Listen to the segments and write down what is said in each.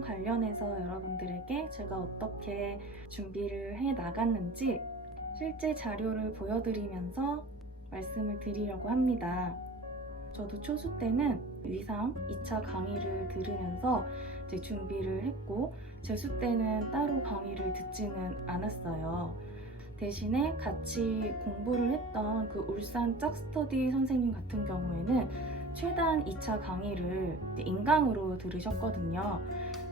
수업시련 관련해서 여러분들에게 제가 어떻게 준비를 해 나갔는지 실제 자료를 보여드리면서 말씀을 드리려고 합니다. 저도 초수 때는 위상 2차 강의를 들으면서 이제 준비를 했고, 재수 때는 따로 강의를 듣지는 않았어요. 대신에 같이 공부를 했던 그 울산 짝스터디 선생님 같은 경우에는 최단 2차 강의를 인강으로 들으셨거든요.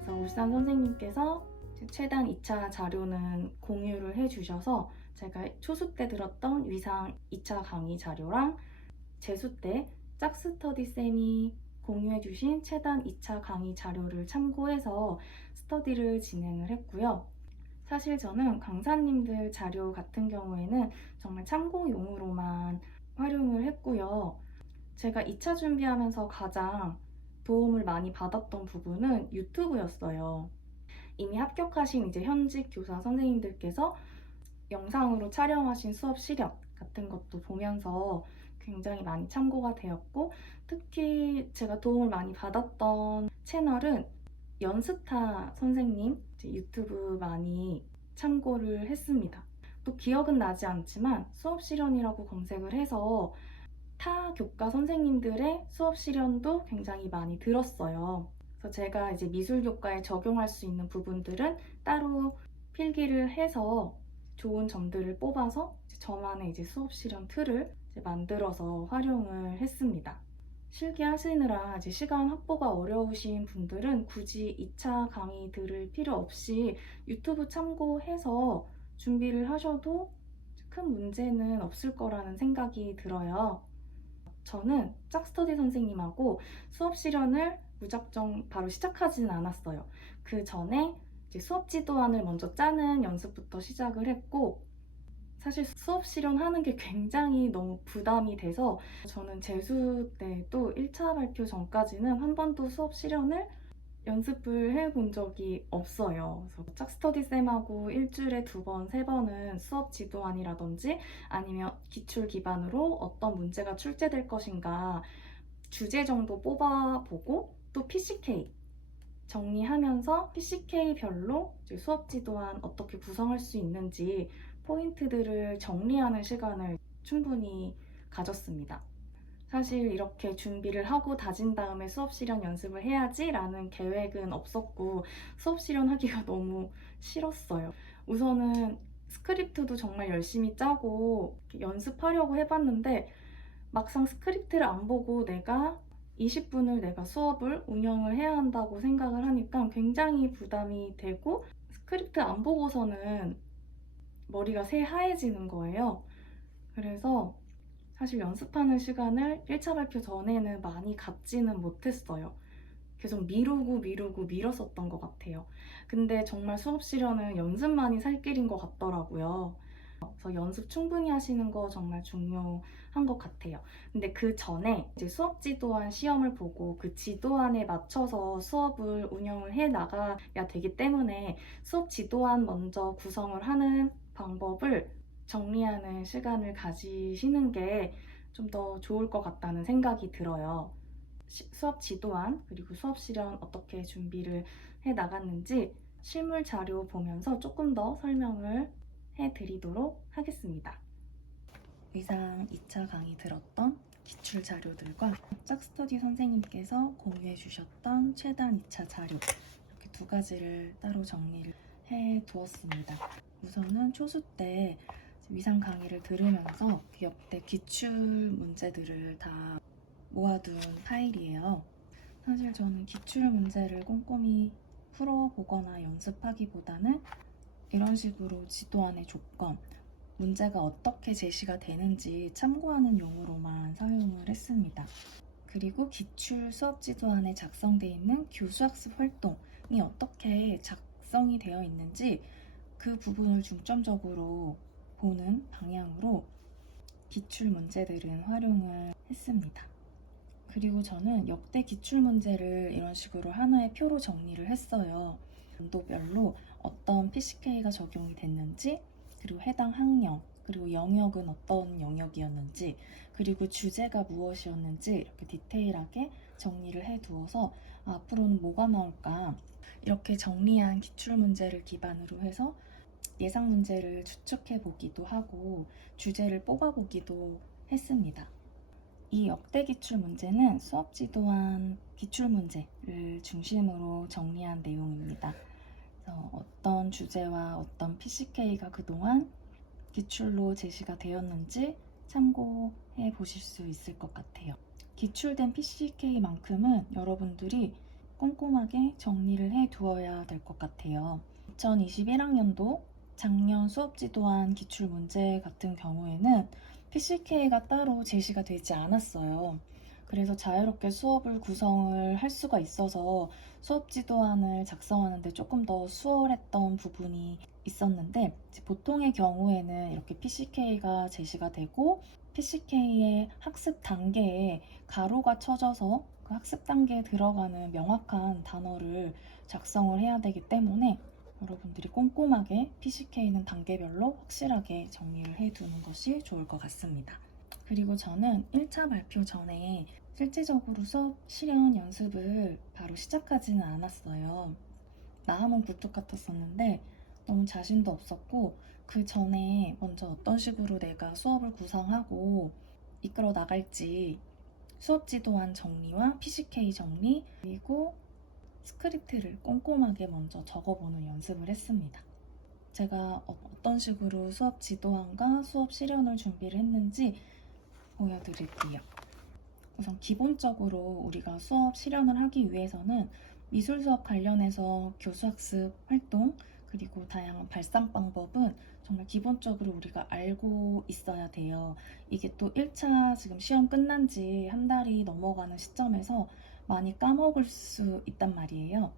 그래서 울산 선생님께서 최단 2차 자료는 공유를 해주셔서 제가 초수 때 들었던 위상 2차 강의 자료랑 재수 때 짝스터디 쌤이 공유해주신 최단 2차 강의 자료를 참고해서 스터디를 진행을 했고요. 사실 저는 강사님들 자료 같은 경우에는 정말 참고용으로만 활용을 했고요. 제가 2차 준비하면서 가장 도움을 많이 받았던 부분은 유튜브였어요. 이미 합격하신 이제 현직 교사 선생님들께서 영상으로 촬영하신 수업 시력 같은 것도 보면서 굉장히 많이 참고가 되었고, 특히 제가 도움을 많이 받았던 채널은 연스타 선생님 유튜브 많이 참고를 했습니다. 또 기억은 나지 않지만 수업 실현이라고 검색을 해서 타 교과 선생님들의 수업 실현도 굉장히 많이 들었어요. 그래서 제가 이제 미술 교과에 적용할 수 있는 부분들은 따로 필기를 해서 좋은 점들을 뽑아서 저만의 이제 수업 실현 틀을 이제 만들어서 활용을 했습니다. 실기하시느라 이제 시간 확보가 어려우신 분들은 굳이 2차 강의 들을 필요 없이 유튜브 참고해서 준비를 하셔도 큰 문제는 없을 거라는 생각이 들어요. 저는 짝스터디 선생님하고 수업 실현을 무작정 바로 시작하지는 않았어요. 그 전에 이제 수업 지도안을 먼저 짜는 연습부터 시작을 했고, 사실 수업 실현하는 게 굉장히 너무 부담이 돼서 저는 재수 때도 1차 발표 전까지는 한 번도 수업 실현을 연습을 해본 적이 없어요. 그래서 짝스터디 쌤하고 일주일에 2번, 3번은 수업 지도안이라든지 아니면 기출 기반으로 어떤 문제가 출제될 것인가 주제 정도 뽑아보고, 또 PCK 정리하면서 PCK별로 수업 지도안 어떻게 구성할 수 있는지 포인트들을 정리하는 시간을 충분히 가졌습니다. 사실 이렇게 준비를 하고 다진 다음에 수업 실현 연습을 해야지 라는 계획은 없었고, 수업 실현하기가 너무 싫었어요. 우선은 스크립트도 정말 열심히 짜고 연습하려고 해봤는데, 막상 스크립트를 안 보고 내가 20분을 내가 수업을 운영을 해야 한다고 생각을 하니까 굉장히 부담이 되고, 스크립트 안 보고서는 머리가 새하얘지는 거예요. 그래서 사실 연습하는 시간을 1차 발표 전에는 많이 갖지는 못했어요. 계속 미루고 미뤘었던 것 같아요. 근데 정말 수업 실현은 연습만이 살 길인 것 같더라고요. 그래서 연습 충분히 하시는 거 정말 중요한 것 같아요. 근데 그 전에 이제 수업 지도안 시험을 보고 그 지도안에 맞춰서 수업을 운영을 해 나가야 되기 때문에 수업 지도안 먼저 구성을 하는 방법을 정리하는 시간을 가지시는 게 좀 더 좋을 것 같다는 생각이 들어요. 수업 지도안 그리고 수업 실현 어떻게 준비를 해 나갔는지 실물 자료 보면서 조금 더 설명을 해드리도록 하겠습니다. 위상 2차 강의 들었던 기출 자료들과 짝스터디 선생님께서 공유해 주셨던 최단 2차 자료, 이렇게 두 가지를 따로 정리를 해 두었습니다. 우선은 초수 때 위상 강의를 들으면서 역대 기출 문제들을 다 모아둔 파일이에요. 사실 저는 기출 문제를 꼼꼼히 풀어보거나 연습하기보다는 이런 식으로 지도안의 조건, 문제가 어떻게 제시가 되는지 참고하는 용으로만 사용을 했습니다. 그리고 기출 수업 지도안에 작성되어 있는 교수학습 활동이 어떻게 작성이 되어 있는지 그 부분을 중점적으로 보는 방향으로 기출 문제들은 활용을 했습니다. 그리고 저는 역대 기출 문제를 이런 식으로 하나의 표로 정리를 했어요. 연도별로 어떤 PCK가 적용이 됐는지, 그리고 해당 학령, 그리고 영역은 어떤 영역이었는지, 그리고 주제가 무엇이었는지 이렇게 디테일하게 정리를 해두어서 앞으로는 뭐가 나올까? 이렇게 정리한 기출문제를 기반으로 해서 예상 문제를 추측해 보기도 하고 주제를 뽑아 보기도 했습니다. 이 역대 기출 문제는 수업 지도안 기출 문제를 중심으로 정리한 내용입니다. 그래서 어떤 주제와 어떤 PCK가 그동안 기출로 제시가 되었는지 참고해 보실 수 있을 것 같아요. 기출된 PCK만큼은 여러분들이 꼼꼼하게 정리를 해 두어야 될 것 같아요. 2021학년도 작년 수업지도안 기출문제 같은 경우에는 PCK가 따로 제시가 되지 않았어요. 그래서 자유롭게 수업을 구성을 할 수가 있어서 수업지도안을 작성하는데 조금 더 수월했던 부분이 있었는데, 보통의 경우에는 이렇게 PCK가 제시가 되고 PCK의 학습 단계에 가로가 쳐져서 그 학습 단계에 들어가는 명확한 단어를 작성을 해야 되기 때문에 여러분들이 꼼꼼하게 PCK는 단계별로 확실하게 정리를 해두는 것이 좋을 것 같습니다. 그리고 저는 1차 발표 전에 실질적으로 수업 실현 연습을 바로 시작하지는 않았어요. 마음은 굴뚝 같았었는데 너무 자신도 없었고, 그 전에 먼저 어떤 식으로 내가 수업을 구성하고 이끌어 나갈지 수업 지도안 정리와 PCK 정리, 그리고 스크립트를 꼼꼼하게 먼저 적어보는 연습을 했습니다. 제가 어떤 식으로 수업 지도안과 수업 실현을 준비를 했는지 보여드릴게요. 우선 기본적으로 우리가 수업 실현을 하기 위해서는 미술 수업 관련해서 교수학습 활동, 그리고 다양한 발상 방법은 정말 기본적으로 우리가 알고 있어야 돼요. 이게 또 1차 지금 시험 끝난 지 한 달이 넘어가는 시점에서 많이 까먹을 수 있단 말이에요.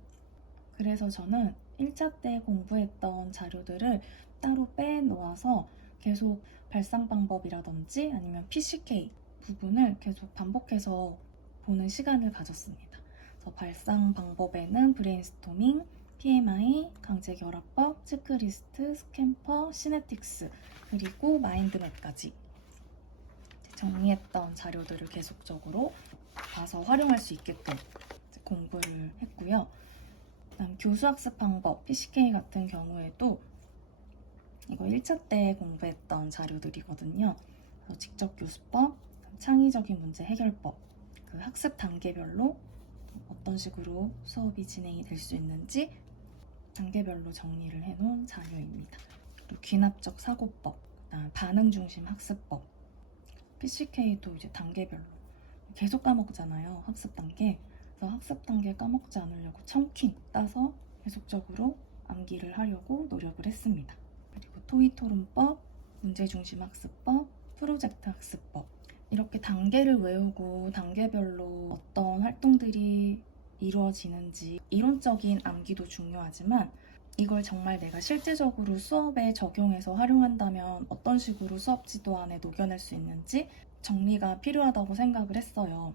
그래서 저는 1차 때 공부했던 자료들을 따로 빼놓아서 계속 발상 방법이라든지 아니면 PCK 부분을 계속 반복해서 보는 시간을 가졌습니다. 그래서 발상 방법에는 브레인스토밍, PMI, 강제결합법, 체크리스트, 스캠퍼, 시네틱스, 그리고 마인드맵까지 정리했던 자료들을 계속적으로 봐서 활용할 수 있게끔 공부를 했고요. 그다음 교수학습 방법, PCK 같은 경우에도 이거 1차 때 공부했던 자료들이거든요. 그래서 직접 교수법, 창의적인 문제 해결법, 그 학습 단계별로 어떤 식으로 수업이 진행이 될 수 있는지 단계별로 정리를 해놓은 자료입니다. 그리고 귀납적 사고법, 그다음 반응 중심 학습법, PCK도 이제 단계별로 계속 까먹잖아요. 학습 단계. 그래서 학습 단계 까먹지 않으려고 청킹 따서 계속적으로 암기를 하려고 노력을 했습니다. 그리고 토의 토론법, 문제 중심 학습법, 프로젝트 학습법, 이렇게 단계를 외우고 단계별로 어떤 활동들이 이루어지는지 이론적인 암기도 중요하지만, 이걸 정말 내가 실제적으로 수업에 적용해서 활용한다면 어떤 식으로 수업 지도안에 녹여낼 수 있는지 정리가 필요하다고 생각을 했어요.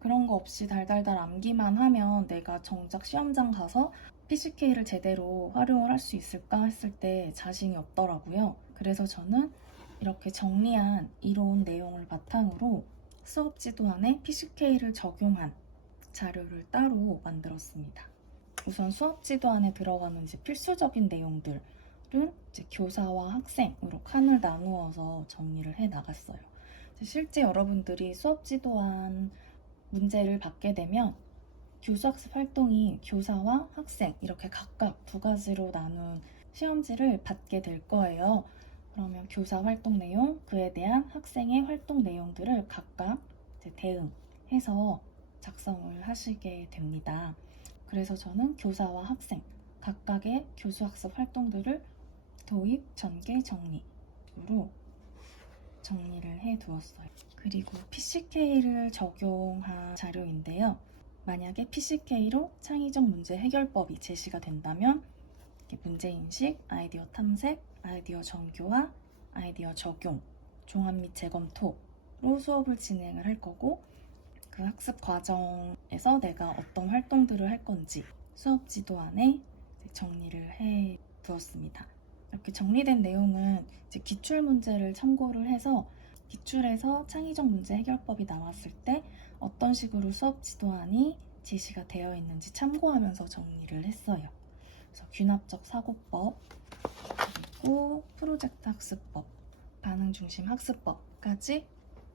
그런 거 없이 달달달 암기만 하면 내가 정작 시험장 가서 PCK를 제대로 활용을 할 수 있을까 했을 때 자신이 없더라고요. 그래서 저는 이렇게 정리한 이론 내용을 바탕으로 수업 지도안에 PCK를 적용한 자료를 따로 만들었습니다. 우선 수업 지도안에 들어가는 이제 필수적인 내용들은 이제 교사와 학생으로 칸을 나누어서 정리를 해 나갔어요. 실제 여러분들이 수업 지도안 문제를 받게 되면 교수학습 활동이 교사와 학생 이렇게 각각 두 가지로 나눈 시험지를 받게 될 거예요. 그러면 교사 활동 내용, 그에 대한 학생의 활동 내용들을 각각 대응해서 작성을 하시게 됩니다. 그래서 저는 교사와 학생 각각의 교수학습 활동들을 도입, 전개, 정리로 정리를 해 두었어요. 그리고 PCK를 적용한 자료인데요. 만약에 PCK로 창의적 문제 해결법이 제시가 된다면 문제인식, 아이디어 탐색, 아이디어 정교화, 아이디어 적용, 종합 및 재검토로 수업을 진행을 할 거고, 그 학습 과정에서 내가 어떤 활동들을 할 건지 수업 지도안에 정리를 해 두었습니다. 이렇게 정리된 내용은 이제 기출 문제를 참고를 해서 기출에서 창의적 문제 해결법이 나왔을 때 어떤 식으로 수업 지도안이 제시가 되어 있는지 참고하면서 정리를 했어요. 그래서 균합적 사고법, 그리고 프로젝트 학습법, 반응 중심 학습법까지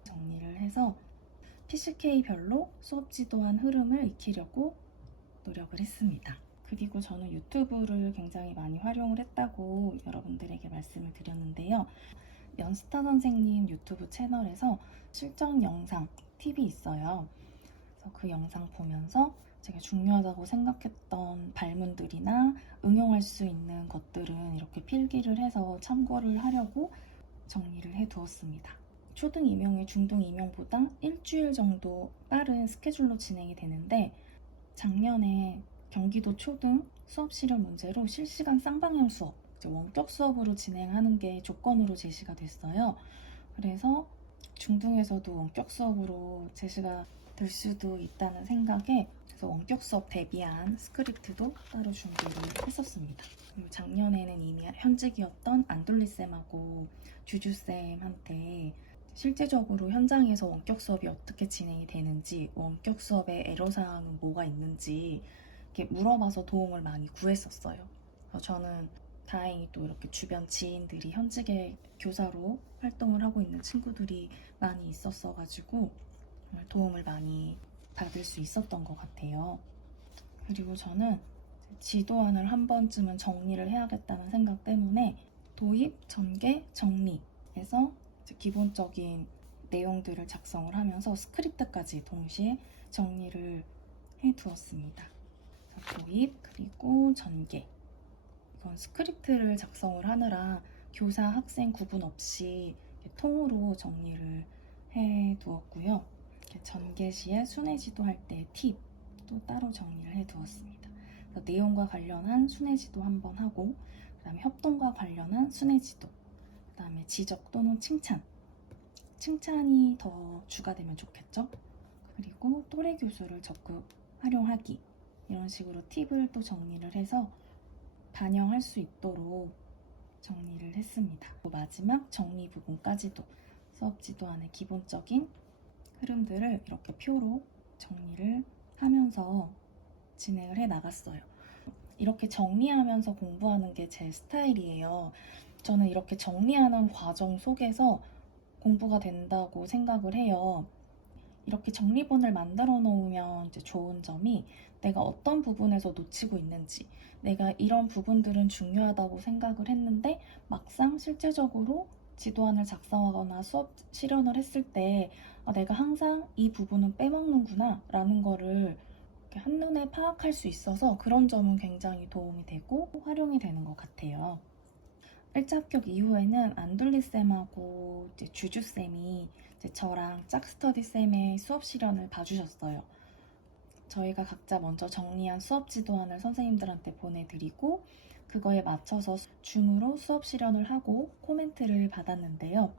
정리를 해서 PCK별로 수업 지도한 흐름을 익히려고 노력을 했습니다. 그리고 저는 유튜브를 굉장히 많이 활용을 했다고 여러분들에게 말씀을 드렸는데요. 연스타 선생님 유튜브 채널에서 실전 영상 팁이 있어요. 그래서 그 영상 보면서 제가 중요하다고 생각했던 발문들이나 응용할 수 있는 것들은 이렇게 필기를 해서 참고를 하려고 정리를 해두었습니다. 초등 임용이 중등 임용보다 일주일 정도 빠른 스케줄로 진행이 되는데 작년에 경기도 초등 수업 실현 문제로 실시간 쌍방향 수업, 원격 수업으로 진행하는 게 조건으로 제시가 됐어요. 그래서 중등에서도 원격 수업으로 제시가 될 수도 있다는 생각에 그래서 원격 수업 대비한 스크립트도 따로 준비를 했었습니다. 그리고 작년에는 이미 현직이었던 안돌리쌤하고 주주쌤한테 실제적으로 현장에서 원격 수업이 어떻게 진행이 되는지, 원격 수업의 애로사항은 뭐가 있는지 이렇게 물어봐서 도움을 많이 구했었어요. 저는 다행히 또 이렇게 주변 지인들이 현직의 교사로 활동을 하고 있는 친구들이 많이 있었어가지고 정말 도움을 많이 받을 수 있었던 것 같아요. 그리고 저는 지도안을 한 번쯤은 정리를 해야겠다는 생각 때문에 도입, 전개, 정리해서 기본적인 내용들을 작성을 하면서 스크립트까지 동시에 정리를 해두었습니다. 도입 그리고 전개. 이건 스크립트를 작성을 하느라 교사, 학생 구분 없이 통으로 정리를 해두었고요. 전개 시에 순회 지도할 때 팁도 따로 정리를 해두었습니다. 내용과 관련한 순회 지도 한번 하고, 그 다음에 협동과 관련한 순회 지도, 그 다음에 지적 또는 칭찬. 칭찬이 더 주가 되면 좋겠죠? 그리고 또래 교수를 적극 활용하기. 이런 식으로 팁을 또 정리를 해서 반영할 수 있도록 정리를 했습니다. 마지막 정리 부분까지도 수업 지도안의 기본적인 흐름들을 이렇게 표로 정리를 하면서 진행을 해 나갔어요. 이렇게 정리하면서 공부하는 게 제 스타일이에요. 저는 이렇게 정리하는 과정 속에서 공부가 된다고 생각을 해요. 이렇게 정리본을 만들어 놓으면 이제 좋은 점이 내가 어떤 부분에서 놓치고 있는지, 내가 이런 부분들은 중요하다고 생각을 했는데 막상 실제적으로 지도안을 작성하거나 수업 실현을 했을 때 내가 항상 이 부분은 빼먹는구나 라는 거를 한눈에 파악할 수 있어서 그런 점은 굉장히 도움이 되고 활용이 되는 것 같아요. 1차 합격 이후에는 안돌리쌤하고 주주쌤이 저랑 짝스터디쌤의 수업 실현을 봐주셨어요. 저희가 각자 먼저 정리한 수업 지도안을 선생님들한테 보내드리고 그거에 맞춰서 줌으로 수업 실현을 하고 코멘트를 받았는데요.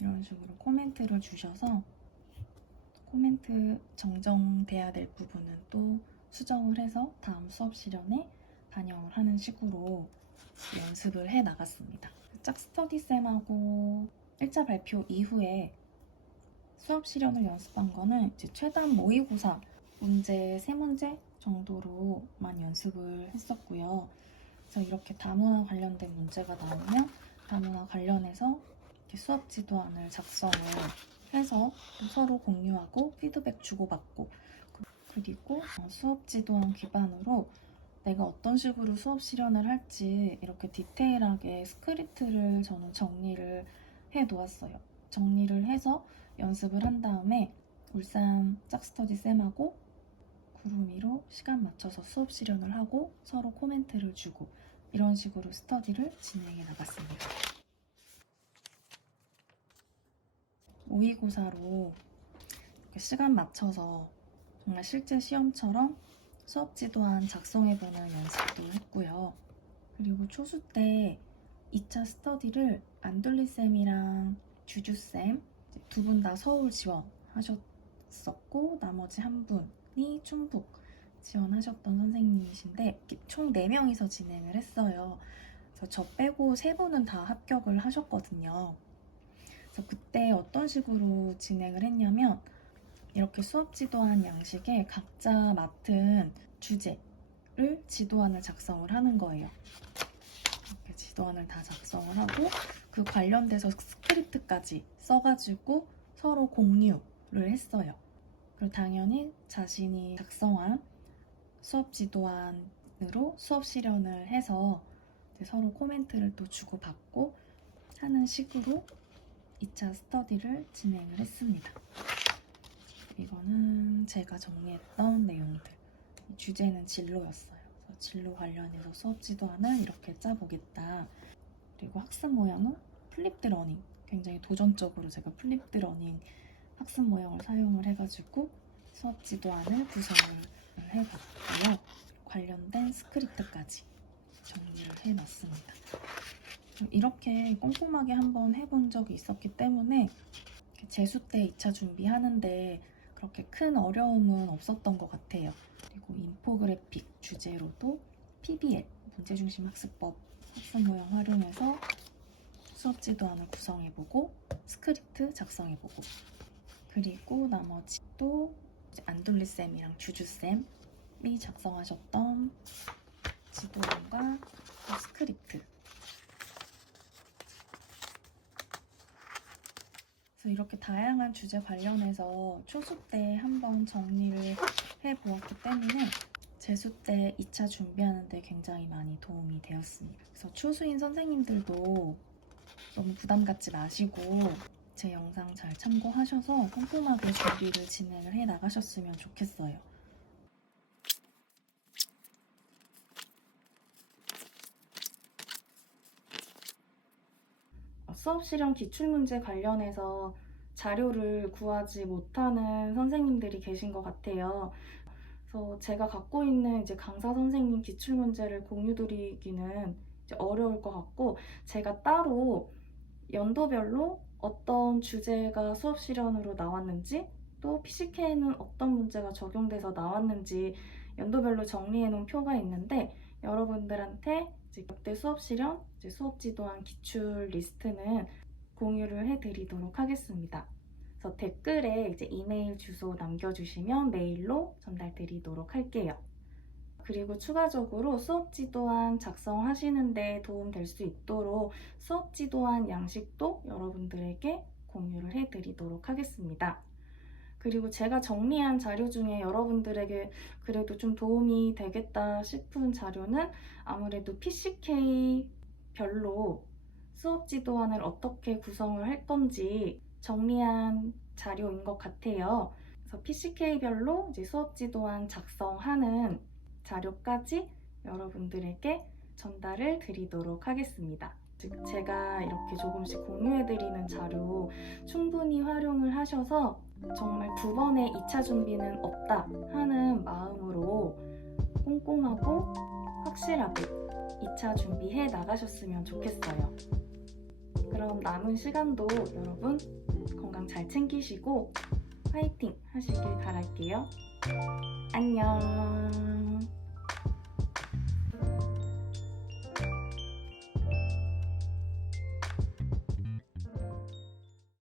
이런 식으로 코멘트를 주셔서 코멘트 정정돼야 될 부분은 또 수정을 해서 다음 수업 실현에 반영을 하는 식으로 연습을 해 나갔습니다. 짝스터디쌤하고 1차 발표 이후에 수업 실현을 연습한 거는 이제 최단 모의고사 문제 3문제 정도로만 연습을 했었고요. 그래서 이렇게 다문화 관련된 문제가 나오면 다문화 관련해서 수업 지도안을 작성을 해서 서로 공유하고 피드백 주고받고, 그리고 수업 지도안 기반으로 내가 어떤 식으로 수업 실현을 할지 이렇게 디테일하게 스크립트를 저는 정리를 해 놓았어요. 정리를 해서 연습을 한 다음에 울산 짝스터디 쌤하고 구루미로 시간 맞춰서 수업 실현을 하고 서로 코멘트를 주고 이런 식으로 스터디를 진행해 나갔습니다. 모의고사로 시간 맞춰서 정말 실제 시험처럼 수업 지도안 작성해보는 연습도 했고요. 그리고 초수 때 2차 스터디를 안돌리쌤이랑 주주쌤 두 분 다 서울 지원하셨었고 나머지 한 분이 충북 지원하셨던 선생님이신데 총 4명이서 진행을 했어요. 그래서 저 빼고 3분은 다 합격을 하셨거든요. 그래서 그때 어떤 식으로 진행을 했냐면 이렇게 수업 지도안 양식에 각자 맡은 주제를 지도안을 작성을 하는 거예요. 이렇게 지도안을 다 작성을 하고 그 관련돼서 스크립트까지 써가지고 서로 공유를 했어요. 그리고 당연히 자신이 작성한 수업 지도안으로 수업 실현을 해서 서로 코멘트를 또 주고받고 하는 식으로 2차 스터디를 진행을 했습니다. 이거는 제가 정리했던 내용들. 주제는 진로였어요. 그래서 진로 관련해서 수업 지도안을 이렇게 짜보겠다. 그리고 학습 모양은 플립드 러닝. 굉장히 도전적으로 제가 플립드 러닝 학습 모형을 사용을 해가지고 수업 지도안을 구성을 해봤고요. 관련된 스크립트까지 정리를 해놨습니다. 이렇게 꼼꼼하게 한번 해본 적이 있었기 때문에 재수 때 2차 준비하는데 그렇게 큰 어려움은 없었던 것 같아요. 그리고 인포그래픽 주제로도 PBL, 문제중심 학습법 학습 모형 활용해서 수업 지도안을 구성해보고 스크립트 작성해보고 그리고 나머지 또 안돌리쌤이랑 주주쌤이 작성하셨던 지도안과 스크립트. 그래서 이렇게 다양한 주제 관련해서 초수 때 한번 정리를 해보았기 때문에 재수 때 2차 준비하는데 굉장히 많이 도움이 되었습니다. 그래서 초수인 선생님들도 너무 부담 갖지 마시고 제 영상 잘 참고하셔서 꼼꼼하게 준비를 진행을 해 나가셨으면 좋겠어요. 수업 실현 기출문제 관련해서 자료를 구하지 못하는 선생님들이 계신 것 같아요. 그래서 제가 갖고 있는 이제 강사 선생님 기출문제를 공유드리기는 이제 어려울 것 같고, 제가 따로 연도별로 어떤 주제가 수업 실현으로 나왔는지, 또 PCK는 어떤 문제가 적용돼서 나왔는지 연도별로 정리해 놓은 표가 있는데, 여러분들한테 이제 역대 수업 실현, 이제 수업 지도안 기출 리스트는 공유를 해드리도록 하겠습니다. 그래서 댓글에 이제 이메일 주소 남겨주시면 메일로 전달드리도록 할게요. 그리고 추가적으로 수업 지도안 작성하시는 데 도움 될 수 있도록 수업 지도안 양식도 여러분들에게 공유를 해드리도록 하겠습니다. 그리고 제가 정리한 자료 중에 여러분들에게 그래도 좀 도움이 되겠다 싶은 자료는 아무래도 PCK 별로 수업 지도안을 어떻게 구성을 할 건지 정리한 자료인 것 같아요. 그래서 PCK별로 이제 수업 지도안 작성하는 자료까지 여러분들에게 전달을 드리도록 하겠습니다. 즉 제가 이렇게 조금씩 공유해드리는 자료 충분히 활용을 하셔서 정말 2번의 2차 준비는 없다 하는 마음으로 꼼꼼하고 확실하게 2차 준비해 나가셨으면 좋겠어요. 그럼 남은 시간도 여러분 건강 잘 챙기시고 화이팅 하시길 바랄게요. 안녕.